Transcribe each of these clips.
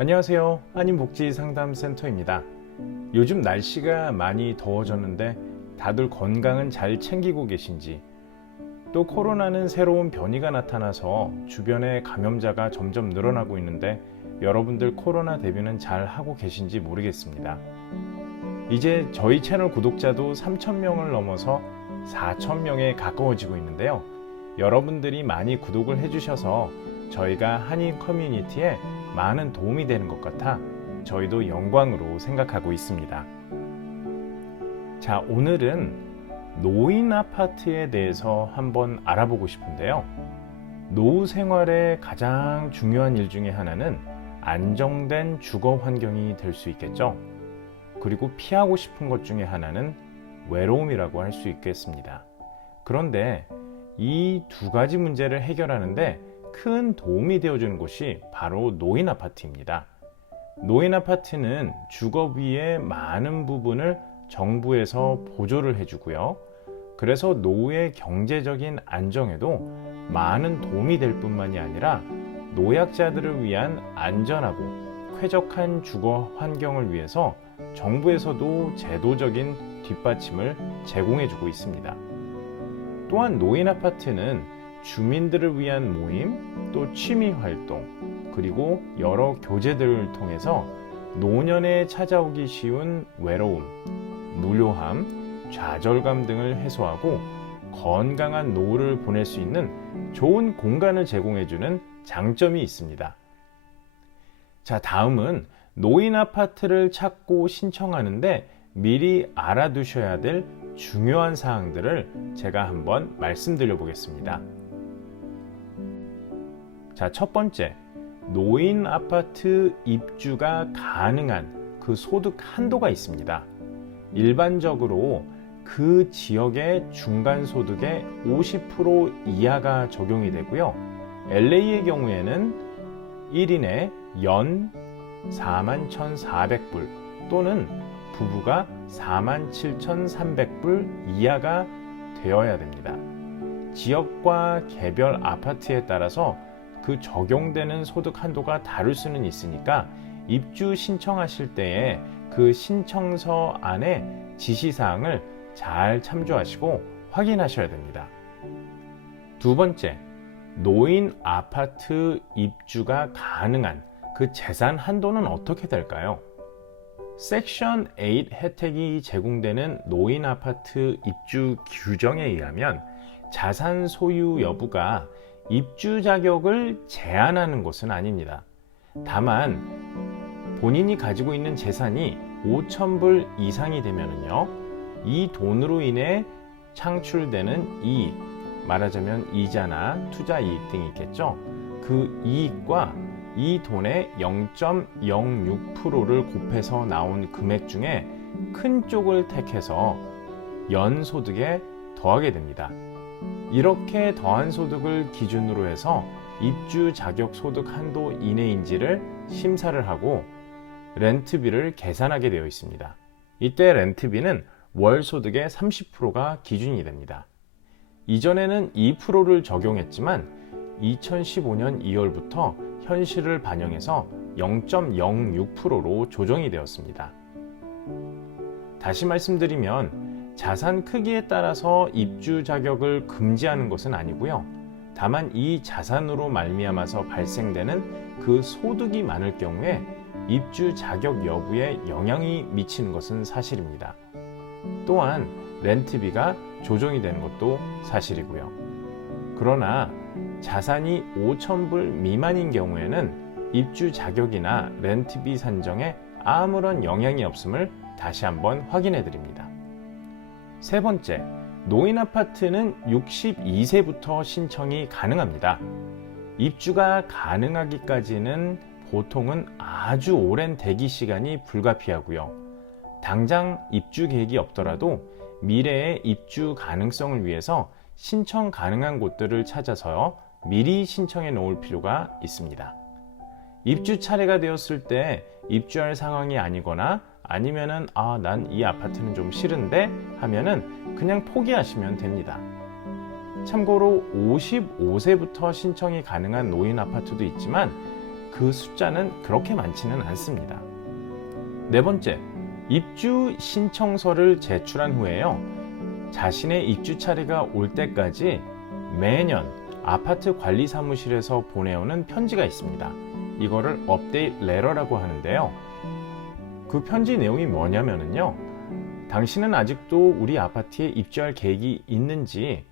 안녕하세요. 한인복지상담센터입니다. 요즘 날씨가 많이 더워졌는데 다들 건강은 잘 챙기고 계신지, 또 코로나는 새로운 변이가 나타나서 주변에 감염자가 점점 늘어나고 있는데 여러분들 코로나 대비는 잘 하고 계신지 모르겠습니다. 이제 저희 채널 구독자도 3,000명을 넘어서 4,000명에 가까워지고 있는데요. 여러분들이 많이 구독을 해주셔서 저희가 한인 커뮤니티에 많은 도움이 되는 것 같아 저희도 영광으로 생각하고 있습니다. 자, 오늘은 노인 아파트에 대해서 한번 알아보고 싶은데요. 노후 생활의 가장 중요한 일 중에 하나는 안정된 주거 환경이 될 수 있겠죠. 그리고 피하고 싶은 것 중에 하나는 외로움이라고 할 수 있겠습니다. 그런데 이 두 가지 문제를 해결하는데 큰 도움이 되어주는 곳이 바로 노인 아파트입니다. 노인 아파트는 주거비의 많은 부분을 정부에서 보조를 해주고요. 그래서 노후의 경제적인 안정에도 많은 도움이 될 뿐만이 아니라 노약자들을 위한 안전하고 쾌적한 주거 환경을 위해서 정부에서도 제도적인 뒷받침을 제공해주고 있습니다. 또한 노인 아파트는 주민들을 위한 모임, 또 취미 활동, 그리고 여러 교제들을 통해서 노년에 찾아오기 쉬운 외로움, 무료함, 좌절감 등을 해소하고 건강한 노후를 보낼 수 있는 좋은 공간을 제공해주는 장점이 있습니다. 자, 다음은 노인 아파트를 찾고 신청하는데 미리 알아두셔야 될 중요한 사항들을 제가 한번 말씀드려 보겠습니다. 자, 첫 번째, 노인 아파트 입주가 가능한 그 소득 한도가 있습니다. 일반적으로 그 지역의 중간 소득의 50% 이하가 적용이 되고요. LA의 경우에는 1인에 연 41,400불 또는 부부가 47,300불 이하가 되어야 됩니다. 지역과 개별 아파트에 따라서 그 적용되는 소득 한도가 다를 수는 있으니까 입주 신청하실 때에 그 신청서 안에 지시사항을 잘 참조하시고 확인하셔야 됩니다. 두 번째, 노인 아파트 입주가 가능한 그 재산 한도는 어떻게 될까요? 섹션 8 혜택이 제공되는 노인 아파트 입주 규정에 의하면 자산 소유 여부가 입주 자격을 제한하는 것은 아닙니다. 다만 본인이 가지고 있는 재산이 5,000불 이상이 되면은요, 이 돈으로 인해 창출되는 이익, 말하자면 이자나 투자 이익 등이 있겠죠. 그 이익과 이 돈의 0.06%를 곱해서 나온 금액 중에 큰 쪽을 택해서 연소득에 더하게 됩니다. 이렇게 더한 소득을 기준으로 해서 입주 자격 소득 한도 이내인지를 심사를 하고 렌트비를 계산하게 되어 있습니다. 이때 렌트비는 월 소득의 30%가 기준이 됩니다. 이전에는 2%를 적용했지만 2015년 2월부터 현실을 반영해서 0.06%로 조정이 되었습니다. 다시 말씀드리면 자산 크기에 따라서 입주 자격을 금지하는 것은 아니고요. 다만 이 자산으로 말미암아서 발생되는 그 소득이 많을 경우에 입주 자격 여부에 영향이 미치는 것은 사실입니다. 또한 렌트비가 조정이 되는 것도 사실이고요. 그러나 자산이 5,000불 미만인 경우에는 입주 자격이나 렌트비 산정에 아무런 영향이 없음을 다시 한번 확인해 드립니다. 세 번째, 노인 아파트는 62세부터 신청이 가능합니다. 입주가 가능하기까지는 보통은 아주 오랜 대기 시간이 불가피하고요. 당장 입주 계획이 없더라도 미래의 입주 가능성을 위해서 신청 가능한 곳들을 찾아서 미리 신청해 놓을 필요가 있습니다. 입주 차례가 되었을 때 입주할 상황이 아니거나 아니면은 난 이 아파트는 좀 싫은데 하면은 그냥 포기하시면 됩니다. 참고로 55세부터 신청이 가능한 노인 아파트도 있지만 그 숫자는 그렇게 많지는 않습니다. 네 번째, 입주 신청서를 제출한 후에요. 자신의 입주 차례가 올 때까지 매년 아파트 관리 사무실에서 보내오는 편지가 있습니다. 이거를 업데이트 레터라고 하는데요. 그 편지 내용이 뭐냐면요. 당신은 아직도 우리 아파트에 입주할 계획이 있는지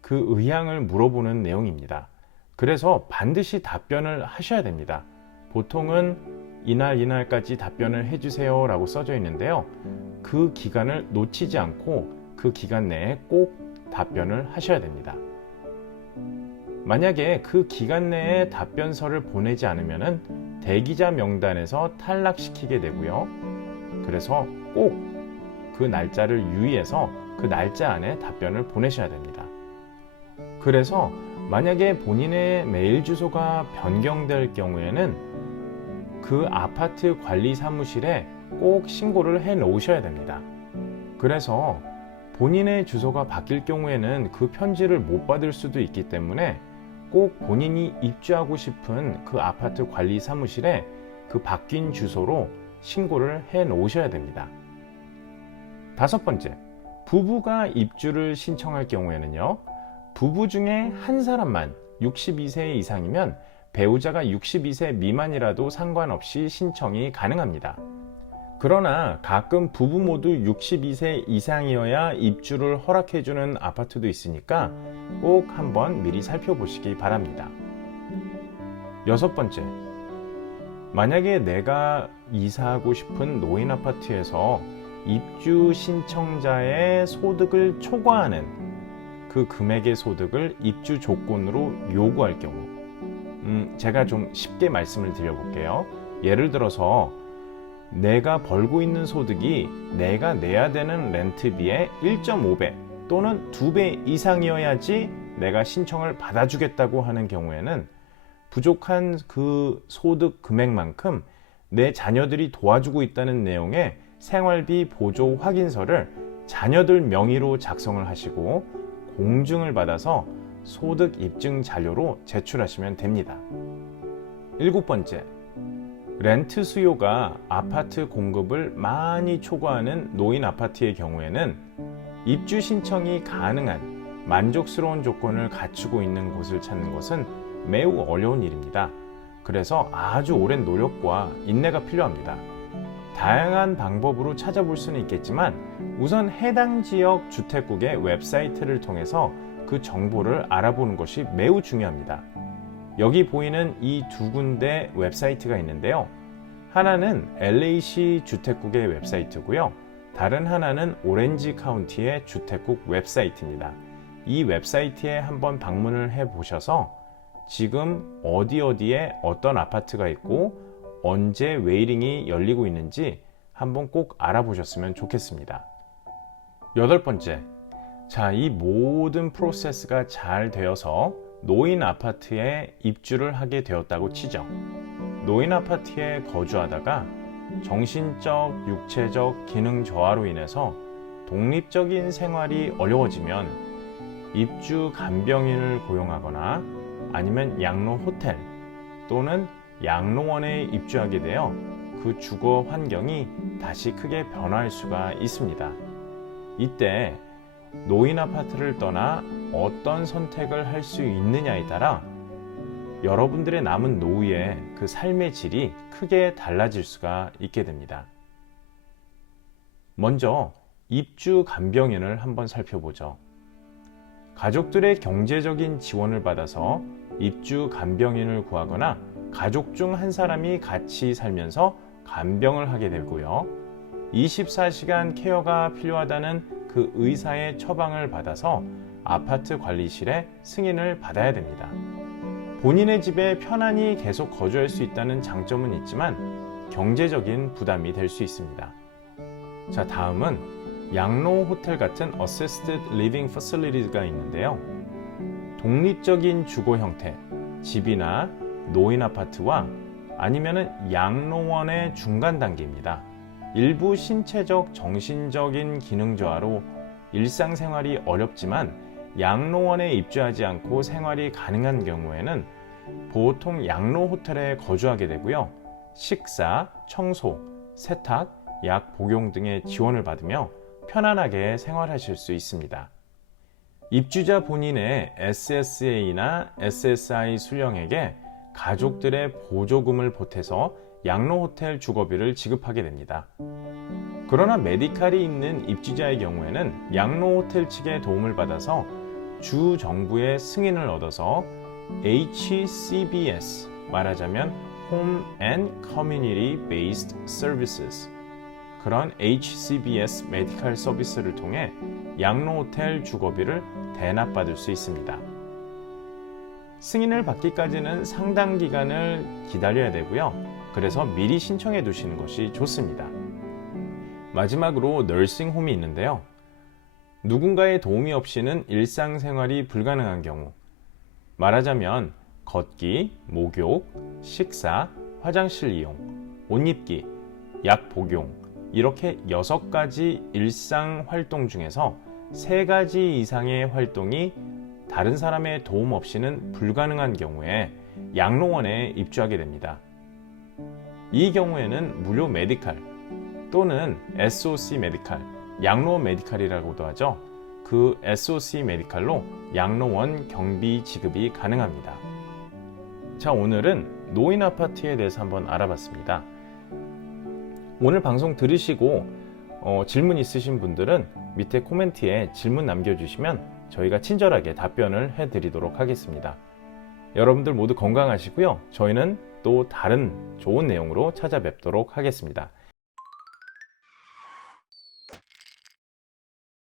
그 의향을 물어보는 내용입니다. 그래서 반드시 답변을 하셔야 됩니다. 보통은 이날까지 답변을 해주세요 라고 써져 있는데요. 그 기간을 놓치지 않고 그 기간 내에 꼭 답변을 하셔야 됩니다. 만약에 그 기간 내에 답변서를 보내지 않으면 대기자 명단에서 탈락시키게 되고요. 그래서 꼭 그 날짜를 유의해서 그 날짜 안에 답변을 보내셔야 됩니다. 그래서 만약에 본인의 메일 주소가 변경될 경우에는 그 아파트 관리 사무실에 꼭 신고를 해 놓으셔야 됩니다. 그래서 본인의 주소가 바뀔 경우에는 그 편지를 못 받을 수도 있기 때문에 꼭 본인이 입주하고 싶은 그 아파트 관리 사무실에 그 바뀐 주소로 신고를 해 놓으셔야 됩니다. 다섯 번째, 부부가 입주를 신청할 경우에는요. 부부 중에 한 사람만 62세 이상이면 배우자가 62세 미만이라도 상관없이 신청이 가능합니다. 그러나 가끔 부부 모두 62세 이상이어야 입주를 허락해주는 아파트도 있으니까 꼭 한번 미리 살펴보시기 바랍니다. 여섯 번째, 만약에 내가 이사하고 싶은 노인 아파트에서 입주 신청자의 소득을 초과하는 그 금액의 소득을 입주 조건으로 요구할 경우, 제가 좀 쉽게 말씀을 드려볼게요. 예를 들어서 내가 벌고 있는 소득이 내가 내야 되는 렌트비의 1.5배 또는 2배 이상이어야지 내가 신청을 받아주겠다고 하는 경우에는 부족한 그 소득 금액만큼 내 자녀들이 도와주고 있다는 내용의 생활비 보조 확인서를 자녀들 명의로 작성을 하시고 공증을 받아서 소득 입증 자료로 제출하시면 됩니다. 일곱 번째, 렌트 수요가 아파트 공급을 많이 초과하는 노인 아파트의 경우에는 입주 신청이 가능한 만족스러운 조건을 갖추고 있는 곳을 찾는 것은 매우 어려운 일입니다. 그래서 아주 오랜 노력과 인내가 필요합니다. 다양한 방법으로 찾아볼 수는 있겠지만 우선 해당 지역 주택국의 웹사이트를 통해서 그 정보를 알아보는 것이 매우 중요합니다. 여기 보이는 이 두 군데 웹사이트가 있는데요. 하나는 LA시 주택국의 웹사이트고요. 다른 하나는 오렌지 카운티의 주택국 웹사이트입니다. 이 웹사이트에 한번 방문을 해 보셔서 지금 어디에 어떤 아파트가 있고 언제 웨이팅이 열리고 있는지 한번 꼭 알아보셨으면 좋겠습니다. 여덟 번째, 이 모든 프로세스가 잘 되어서 노인 아파트에 입주를 하게 되었다고 치죠. 노인 아파트에 거주하다가 정신적, 육체적 기능 저하로 인해서 독립적인 생활이 어려워지면 입주 간병인을 고용하거나 아니면 양로 호텔 또는 양로원에 입주하게 되어 그 주거 환경이 다시 크게 변화할 수가 있습니다. 이때 노인 아파트를 떠나 어떤 선택을 할 수 있느냐에 따라 여러분들의 남은 노후의 그 삶의 질이 크게 달라질 수가 있게 됩니다. 먼저 입주 간병인을 한번 살펴보죠. 가족들의 경제적인 지원을 받아서 입주 간병인을 구하거나 가족 중 한 사람이 같이 살면서 간병을 하게 되고요. 24시간 케어가 필요하다는 그 의사의 처방을 받아서 아파트 관리실에 승인을 받아야 됩니다. 본인의 집에 편안히 계속 거주할 수 있다는 장점은 있지만 경제적인 부담이 될 수 있습니다. 다음은 양로 호텔 같은 Assisted Living Facilities가 있는데요. 독립적인 주거 형태, 집이나 노인 아파트와 아니면은 양로원의 중간 단계입니다. 일부 신체적, 정신적인 기능 저하로 일상생활이 어렵지만 양로원에 입주하지 않고 생활이 가능한 경우에는 보통 양로 호텔에 거주하게 되고요. 식사, 청소, 세탁, 약 복용 등의 지원을 받으며 편안하게 생활하실 수 있습니다. 입주자 본인의 SSA나 SSI 수령에게 가족들의 보조금을 보태서 양로 호텔 주거비를 지급하게 됩니다. 그러나 메디칼이 있는 입주자의 경우에는 양로 호텔 측의 도움을 받아서 주 정부의 승인을 얻어서 HCBS, 말하자면 Home and Community Based Services, 그런 HCBS 메디칼 서비스를 통해 양로 호텔 주거비를 대납받을 수 있습니다. 승인을 받기까지는 상당 기간을 기다려야 되고요. 그래서 미리 신청해 두시는 것이 좋습니다. 마지막으로 너싱홈이 있는데요. 누군가의 도움이 없이는 일상생활이 불가능한 경우, 말하자면 걷기, 목욕, 식사, 화장실 이용, 옷 입기, 약 복용, 이렇게 6가지 일상 활동 중에서 3가지 이상의 활동이 다른 사람의 도움 없이는 불가능한 경우에 양로원에 입주하게 됩니다. 이 경우에는 무료 메디칼 또는 SOC 메디칼, 양로원 메디칼이라고도 하죠. 그 SOC 메디칼로 양로원 경비 지급이 가능합니다. 자, 오늘은 노인 아파트에 대해서 한번 알아봤습니다. 오늘 방송 들으시고 질문 있으신 분들은 밑에 코멘트에 질문 남겨주시면 저희가 친절하게 답변을 해드리도록 하겠습니다. 여러분들 모두 건강하시고요. 저희는 또 다른 좋은 내용으로 찾아뵙도록 하겠습니다.